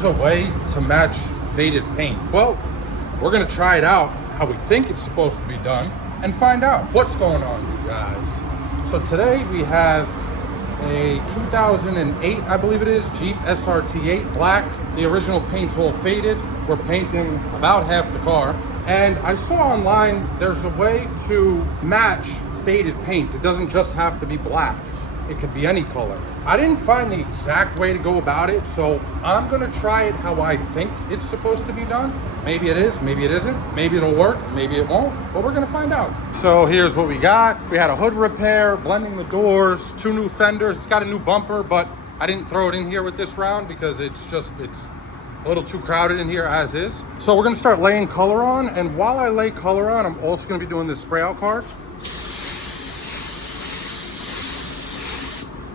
there's a way to match faded paint. Well, we're gonna try it out how we think it's supposed to be done and find out what's going on, you guys. So today we have a 2008, I believe it is, Jeep SRT8 black. The original paint's all faded. We're painting about half the car. And I saw online there's a way to match faded paint. It doesn't just have to be black. It could be any color. I didn't find the exact way to go about it, so I'm gonna try it how I think it's supposed to be done. Maybe it is, maybe it isn't. Maybe it'll work, maybe it won't, but we're gonna find out. So here's what we got. We had a hood repair, blending the doors, 2 new fenders. It's got a new bumper, but I didn't throw it in here with this round because it's a little too crowded in here as is. So we're gonna start laying color on, and while I lay color on, I'm also gonna be doing this spray out card.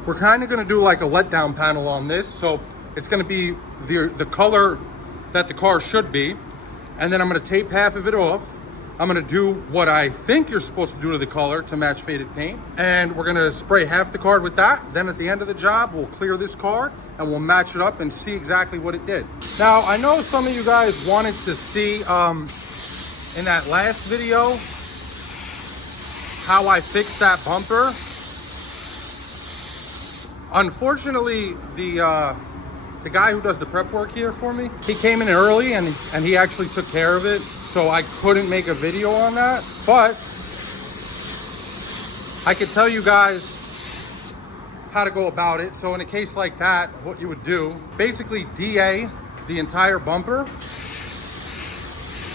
We're kind of gonna do like a letdown panel on this. So it's gonna be the color that the car should be. And then I'm gonna tape half of it off. I'm gonna do what I think you're supposed to do to the color to match faded paint. And we're gonna spray half the card with that. Then at the end of the job, we'll clear this card and we'll match it up and see exactly what it did. Now, I know some of you guys wanted to see in that last video how I fixed that bumper. Unfortunately, the guy who does the prep work here for me, he came in early and he actually took care of it. So I couldn't make a video on that, but I could tell you guys how to go about it. So in a case like that, what you would do, basically DA the entire bumper,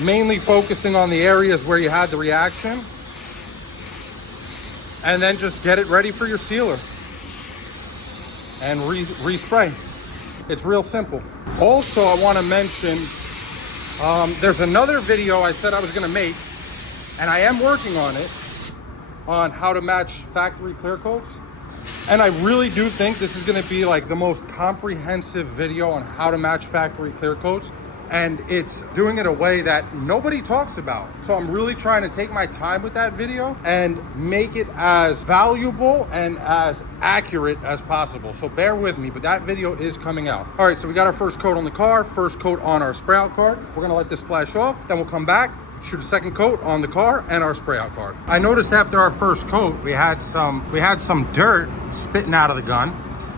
mainly focusing on the areas where you had the reaction, and then just get it ready for your sealer and respray. It's real simple. Also, I want to mention, there's another video I said I was going to make, and I am working on it, on how to match factory clear coats. And I really do think this is going to be like the most comprehensive video on how to match factory clear coats. And it's doing it a way that nobody talks about. So I'm really trying to take my time with that video and make it as valuable and as accurate as possible. So bear with me, but that video is coming out. All right, so we got our first coat on the car, first coat on our spray out card. We're gonna let this flash off, then we'll come back, shoot a second coat on the car and our spray out card. I noticed after our first coat, we had some dirt spitting out of the gun.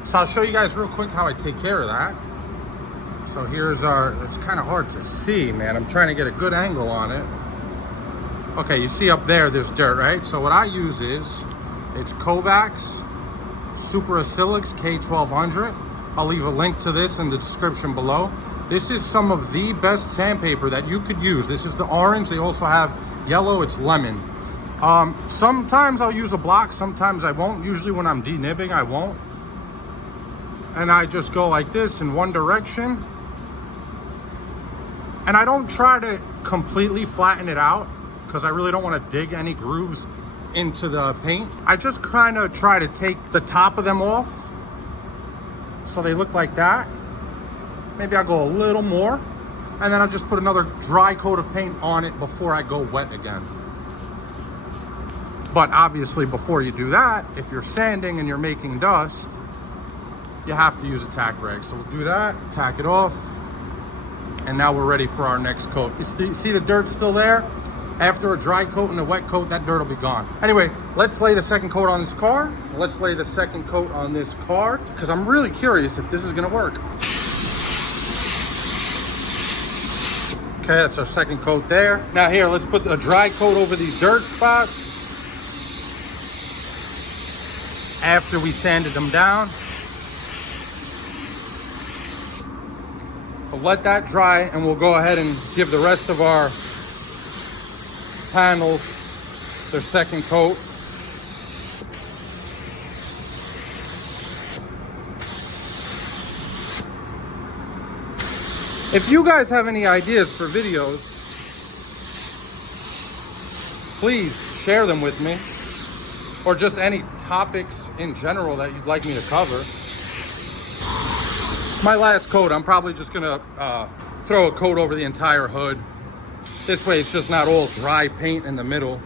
So I'll show you guys real quick how I take care of that. So here's it's kind of hard to see, man. I'm trying to get a good angle on it. Okay, you see up there, there's dirt, right? So what I use is, it's Kovax Super Acrylics K1200. I'll leave a link to this in the description below. This is some of the best sandpaper that you could use. This is the orange. They also have yellow, it's lemon. Sometimes I'll use a block, sometimes I won't. Usually when I'm denibbing, I won't. And I just go like this in one direction. And I don't try to completely flatten it out because I really don't want to dig any grooves into the paint. I just kind of try to take the top of them off so they look like that. Maybe I'll go a little more, and then I'll just put another dry coat of paint on it before I go wet again. But obviously before you do that, if you're sanding and you're making dust, you have to use a tack rag. So we'll do that, tack it off, and now we're ready for our next coat. You see the dirt still there? After a dry coat and a wet coat, that dirt will be gone. Anyway, let's lay the second coat on this car. Let's lay the second coat on this car, because I'm really curious if this is gonna work. Okay, that's our second coat there. Now here, let's put a dry coat over these dirt spots after we sanded them down. We'll let that dry, and we'll go ahead and give the rest of our panels their second coat. If you guys have any ideas for videos, please share them with me, or just any topics in general that you'd like me to cover. My last coat, I'm probably just gonna throw a coat over the entire hood. This way it's just not all dry paint in the middle.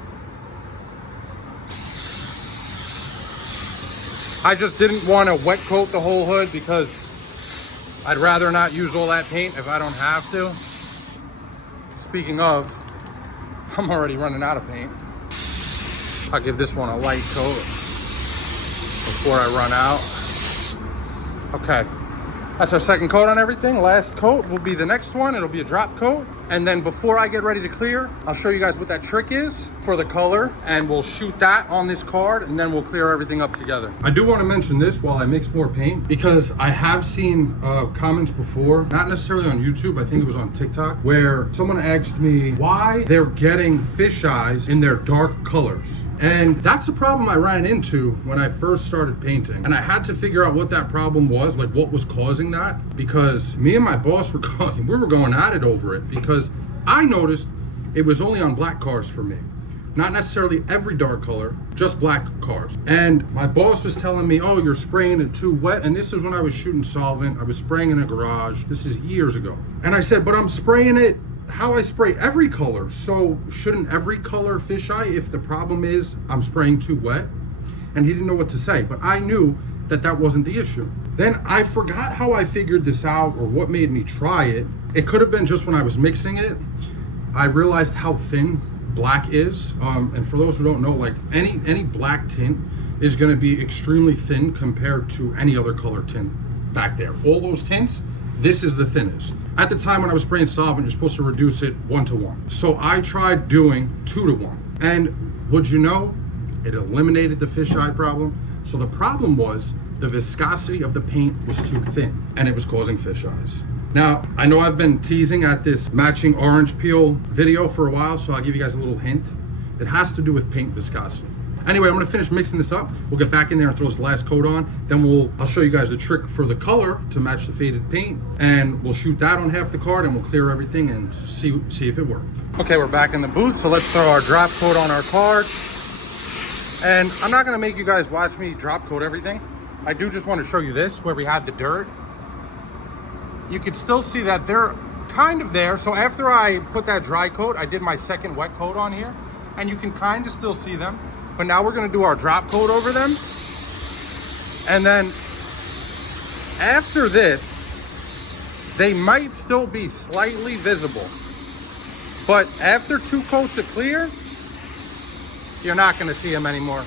I just didn't want to wet coat the whole hood because I'd rather not use all that paint if I don't have to. Speaking of, I'm already running out of paint. I'll give this one a light coat before I run out. Okay, that's our second coat on everything. Last coat will be the next one. It'll be a drop coat. And then before I get ready to clear, I'll show you guys what that trick is for the color, and we'll shoot that on this card, and then we'll clear everything up together. I do want to mention this while I mix more paint, because I have seen comments before, not necessarily on YouTube, I think it was on TikTok, where someone asked me why they're getting fish eyes in their dark colors. And that's a problem I ran into when I first started painting. And I had to figure out what that problem was, like what was causing that, because me and my boss were going at it over it, because I noticed it was only on black cars for me. Not necessarily every dark color, just black cars. And my boss was telling me, oh, you're spraying it too wet. And this is when I was shooting solvent. I was spraying in a garage. This is years ago. And I said, but I'm spraying it how I spray every color. So shouldn't every color fisheye if the problem is I'm spraying too wet? And he didn't know what to say, but I knew that that wasn't the issue. Then I forgot how I figured this out or what made me try it. It could have been just when I was mixing it. I realized how thin black is. And for those who don't know, like any black tint is gonna be extremely thin compared to any other color tint back there. All those tints, this is the thinnest. At the time when I was spraying solvent, you're supposed to reduce it 1:1. So I tried doing 2:1. And would you know, it eliminated the fisheye problem. So the problem was the viscosity of the paint was too thin and it was causing fisheyes. Now, I know I've been teasing at this matching orange peel video for a while, so I'll give you guys a little hint. It has to do with paint viscosity. Anyway, I'm gonna finish mixing this up. We'll get back in there and throw this last coat on. Then I'll show you guys the trick for the color to match the faded paint, and we'll shoot that on half the card and we'll clear everything and see if it worked. Okay, we're back in the booth, so let's throw our drop coat on our card. And I'm not gonna make you guys watch me drop coat everything. I do just want to show you this, where we had the dirt. You can still see that they're kind of there. So after I put that dry coat, I did my second wet coat on here, and you can kind of still see them. But now we're gonna do our drop coat over them. And then after this, they might still be slightly visible. But after 2 coats of clear, you're not gonna see them anymore.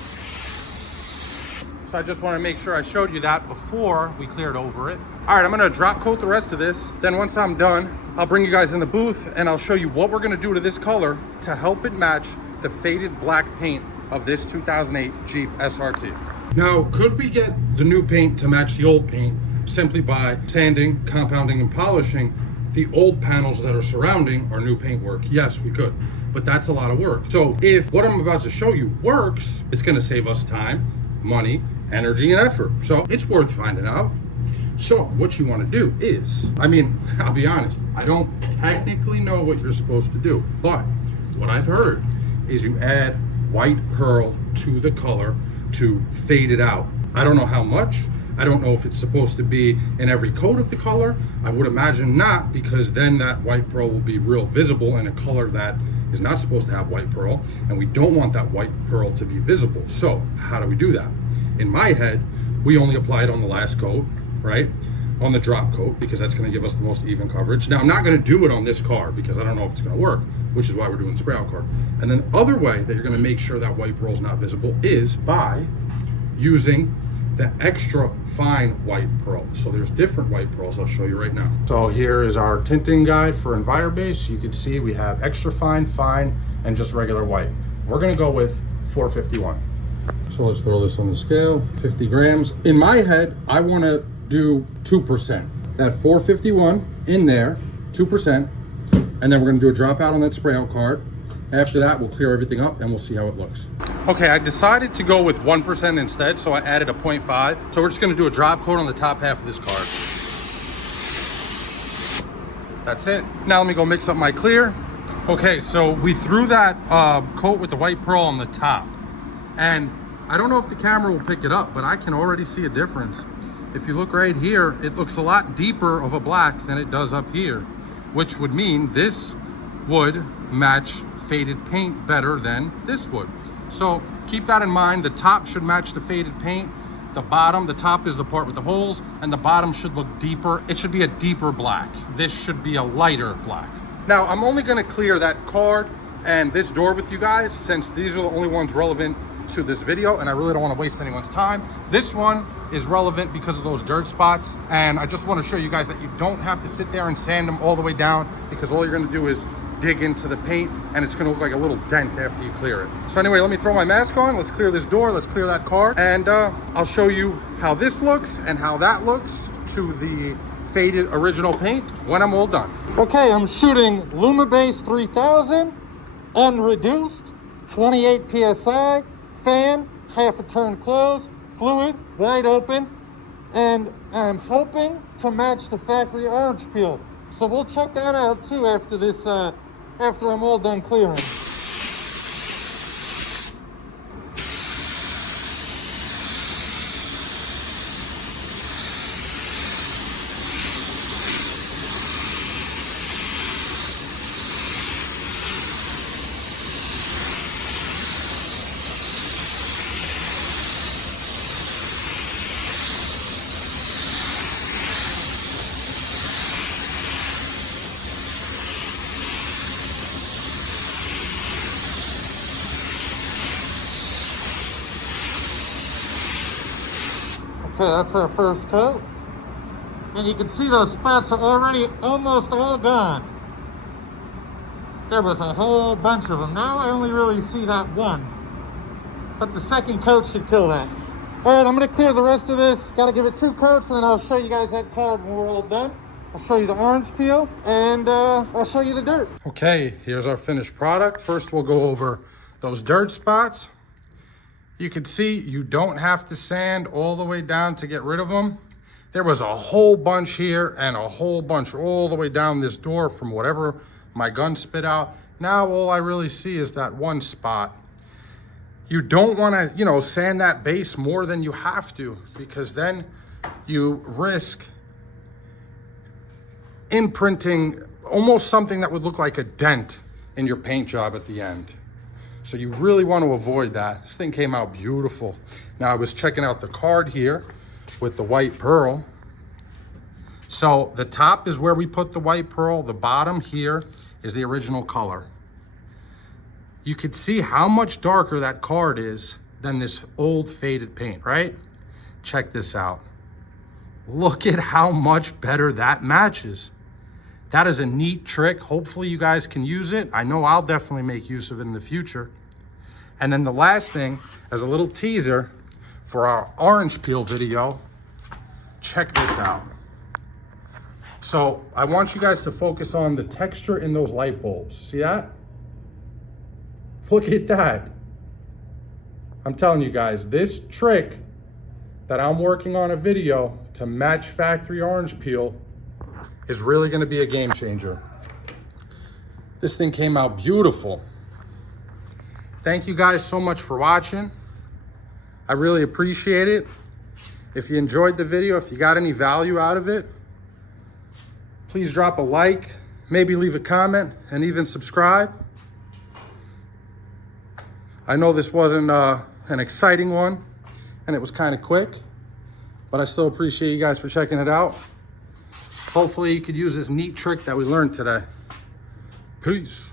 So I just wanna make sure I showed you that before we cleared over it. All right, I'm gonna drop coat the rest of this. Then once I'm done, I'll bring you guys in the booth and I'll show you what we're gonna do to this color to help it match the faded black paint of this 2008 Jeep SRT. Now, could we get the new paint to match the old paint simply by sanding, compounding, and polishing the old panels that are surrounding our new paintwork? Yes, we could, but that's a lot of work. So if what I'm about to show you works, it's gonna save us time, money, energy, and effort. So it's worth finding out. So what you wanna do is, I'll be honest, I don't technically know what you're supposed to do, but what I've heard is you add white pearl to the color to fade it out. I don't know how much. I don't know if it's supposed to be in every coat of the color. I would imagine not, because then that white pearl will be real visible in a color that is not supposed to have white pearl, and we don't want that white pearl to be visible. So how do we do that? In my head, we only apply it on the last coat, right? On the drop coat, because that's gonna give us the most even coverage. Now, I'm not gonna do it on this car because I don't know if it's gonna work, which is why we're doing the spray out card. And then the other way that you're gonna make sure that white pearl is not visible is by using the extra fine white pearl. So there's different white pearls I'll show you right now. So here is our tinting guide for Envirobase. You can see we have extra fine, fine, and just regular white. We're gonna go with 451. So let's throw this on the scale, 50 grams. In my head, I wanna do 2%. That 451 in there, 2%, and then we're gonna do a drop out on that spray out card. After that, we'll clear everything up and we'll see how it looks. Okay, I decided to go with 1% instead, so I added a 0.5. So we're just gonna do a drop coat on the top half of this card. That's it. Now let me go mix up my clear. Okay, so we threw that coat with the white pearl on the top. And I don't know if the camera will pick it up, but I can already see a difference. If you look right here, it looks a lot deeper of a black than it does up here, which would mean this would match faded paint better than this would. So keep that in mind. The top should match the faded paint. The bottom, the top is the part with the holes, and the bottom should look deeper. It should be a deeper black. This should be a lighter black. Now, I'm only gonna clear that card and this door with you guys, since these are the only ones relevant to this video, and I really don't want to waste anyone's time. This one is relevant because of those dirt spots, and I just want to show you guys that you don't have to sit there and sand them all the way down, because all you're going to do is dig into the paint, and it's going to look like a little dent after you clear it. So anyway, let me throw my mask on. Let's clear this door. Let's clear that car, and I'll show you how this looks and how that looks to the faded original paint when I'm all done. Okay, I'm shooting Lumabase 3000 unreduced, 28 psi, fan, half a turn closed, fluid, wide open, and I'm hoping to match the factory orange peel. So we'll check that out too after this, after I'm all done clearing. Okay, that's our first coat. And you can see those spots are already almost all gone. There was a whole bunch of them. Now I only really see that one. But the second coat should kill that. All right, I'm gonna clear the rest of this. Gotta give it 2 coats, and then I'll show you guys that card when we're all done. I'll show you the orange peel, and I'll show you the dirt. Okay, here's our finished product. First, we'll go over those dirt spots. You can see you don't have to sand all the way down to get rid of them. There was a whole bunch here and a whole bunch all the way down this door from whatever my gun spit out. Now all I really see is that one spot. You don't want to, you know, sand that base more than you have to, because then you risk imprinting almost something that would look like a dent in your paint job at the end. So you really want to avoid that. This thing came out beautiful. Now I was checking out the card here with the white pearl. So the top is where we put the white pearl. The bottom here is the original color. You could see how much darker that card is than this old faded paint, right? Check this out. Look at how much better that matches. That is a neat trick. Hopefully you guys can use it. I know I'll definitely make use of it in the future. And then the last thing, as a little teaser for our orange peel video, check this out. So I want you guys to focus on the texture in those light bulbs. See that? Look at that. I'm telling you guys, this trick that I'm working on a video to match factory orange peel is really going to be a game changer. This thing came out beautiful. Thank you guys so much for watching. I really appreciate it. If you enjoyed the video, if you got any value out of it, please drop a like, maybe leave a comment, and even subscribe. I know this wasn't an exciting one, and it was kind of quick, but I still appreciate you guys for checking it out. Hopefully you could use this neat trick that we learned today. Peace.